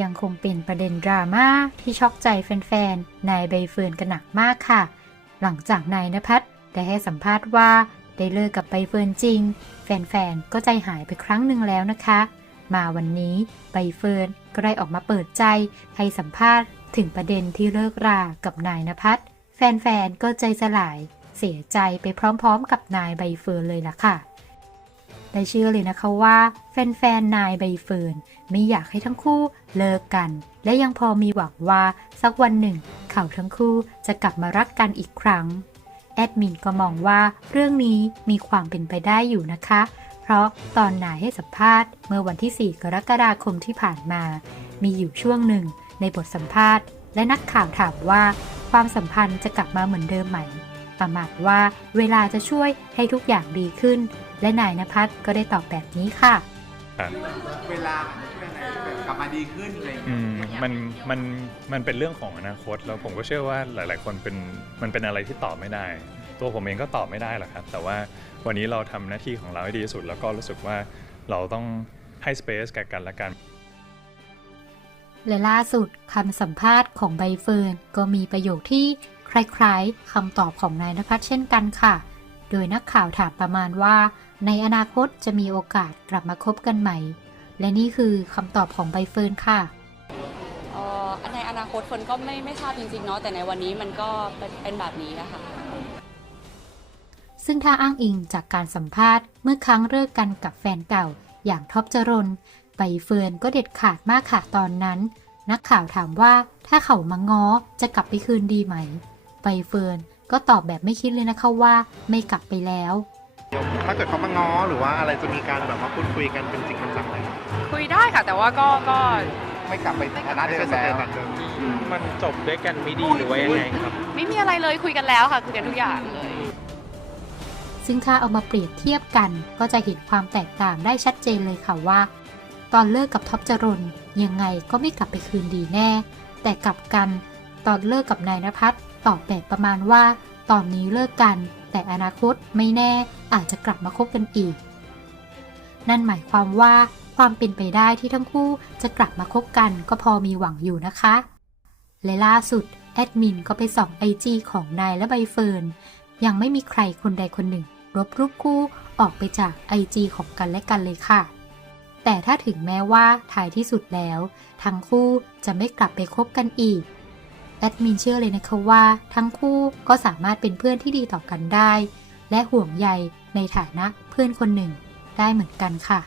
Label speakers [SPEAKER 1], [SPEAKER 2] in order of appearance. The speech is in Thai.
[SPEAKER 1] ยังคงเป็นประเด็นดราม่าที่ช็อกใจแฟนๆ นายใบเฟิร์นกันหนักมากค่ะ หลังจากนายนภัสได้ให้สัมภาษณ์ว่าได้เลิกกับใบเฟิร์นจริง แฟนๆ ก็ใจหายไปครั้งหนึ่งแล้วนะคะ มาวันนี้ใบเฟิร์นก็ได้ออกมาเปิดใจให้สัมภาษณ์ถึงประเด็นที่เลิกรากับนายนภัสแฟนๆ ก็ใจสลาย เสียใจไปพร้อมๆ กับนายใบเฟิร์นเลยล่ะค่ะ ได้เชื่อเลยนะคะว่า แฟนๆ นายใบเฟิร์นไม่อยากให้ทั้งคู่เลิกกัน และยังพอมีหวังว่าสักวันหนึ่ง เขาทั้งคู่จะกลับมารักกันอีกครั้ง แอดมินก็มองว่าเรื่องนี้มีความเป็นไปได้อยู่นะคะ เพราะตอนนายให้สัมภาษณ์เมื่อวันที่ 4 กรกฎาคมที่ผ่านมา มีอยู่ช่วงหนึ่งในบทสัมภาษณ์ และนักข่าวถามว่า ความสัมพันธ์จะกลับมาเหมือนเดิมไหม ประมาทว่าเวลาจะช่วยให้ทุกอย่างดีขึ้น และนายนภัสก็ได้ตอบแบบนี้ค่ะ
[SPEAKER 2] เวลาช่วยอะไรแบบกลับมาดีขึ้นอะไรอย่าง
[SPEAKER 3] อื
[SPEAKER 2] เงี้ย
[SPEAKER 3] มมันมันมันเป็นเรื่องของอนาคตแล้วผมก็เชื่อว่าหลาย ๆ คนเป็นมันเป็นอะไรที่ตอบไม่ได้ ตัวผมเองก็ตอบไม่ได้หรอกครับ แต่ว่าวันนี้เราทำหน้าที่ของเราให้ดีที่สุด แล้วก็รู้สึกว่าเราต้องให้สเปซแก่กันและกัน
[SPEAKER 1] และล่าสุดคำสัมภาษณ์ของใบเฟิร์นก็มีประโยคที่ คล้ายๆคำตอบของนายนภัสเช่นกันค่ะ โดยนักข่าวถามประมาณว่า ในอนาคตจะมีโอกาสกลับมาคบกันใหม่ และนี่คือคำตอบของใบเฟิร์นค่ะ
[SPEAKER 4] เอ่อในอนาคตคนก็ไม่ไม่ทราบจริงๆเนาะแต่ในวันนี้มันก็เป็นเป็นแบบนี้อะค่ะ
[SPEAKER 1] ซึ่งถ้าอ้างอิงจากการสัมภาษณ์เมื่อครั้งเลิกกันกับแฟนเก่า อย่างท็อปจรนใบเฟิร์นก็เด็ดขาดมากค่ะตอนนั้น นักข่าวถามว่าถ้าเขามาง้อจะกลับไปคืนดีไหม ใบเฟิร์นก็ตอบแบบไม่คิดเลยนะคะว่าไม่กลับไปแล้ว
[SPEAKER 5] ถ้าเกิดเขามาง้อหรือว่าอะไรจะมีการแบบมาพูดคุยกันเป็นจริงเป็นจังไหม
[SPEAKER 6] คุยได้ค่ะ แต่ว่าก็ก็
[SPEAKER 2] ไม่กลับไปฐานะ
[SPEAKER 5] ไม่
[SPEAKER 2] เดิ
[SPEAKER 5] ใช่
[SPEAKER 2] ม
[SPEAKER 5] สเต
[SPEAKER 2] แล้ว
[SPEAKER 5] ตัสเดิม
[SPEAKER 7] มันจบด้วยกันไม่ดีหรือว่ายังไงครับ
[SPEAKER 6] ไม่มีอะไรเลยคุยกันแล้วค่ะคุยกันทุกอย่างเลย
[SPEAKER 1] ซึ่งถ้าเอามาเปรียบเทียบกัน ก็จะเห็นความแตกต่างได้ชัดเจนเลยค่ะว่า ตอนเลิกกับท็อปจรนยังไงก็ไม่กลับไปคืนดีแน่ แต่กลับกันตอนเลิกกับนายนภัส ตอบแบบประมาณว่า ตอนนี้เลิกกัน แต่อนาคตไม่แน่อาจจะกลับมาคบกันอีก นั่นหมายความว่าความเป็นไปได้ที่ทั้งคู่จะกลับมาคบกันก็พอมีหวังอยู่นะคะ และล่าสุด แอดมินก็ไปส่องไอจีของนายและใบเฟิร์น ยังไม่มีใครคนใดคนหนึ่งลบรูปคู่ออกไปจาก IG ของกันและกันเลยค่ะ แต่ถ้าถึงแม้ว่าท้ายที่สุดแล้ว ทั้งคู่จะไม่กลับไปคบกันอีก แอดมินเชื่อเลยนะคะว่า ทั้งคู่ก็สามารถเป็นเพื่อนที่ดีต่อกันได้ และห่วงใยในฐานะเพื่อนคนหนึ่งได้เหมือนกันค่ะ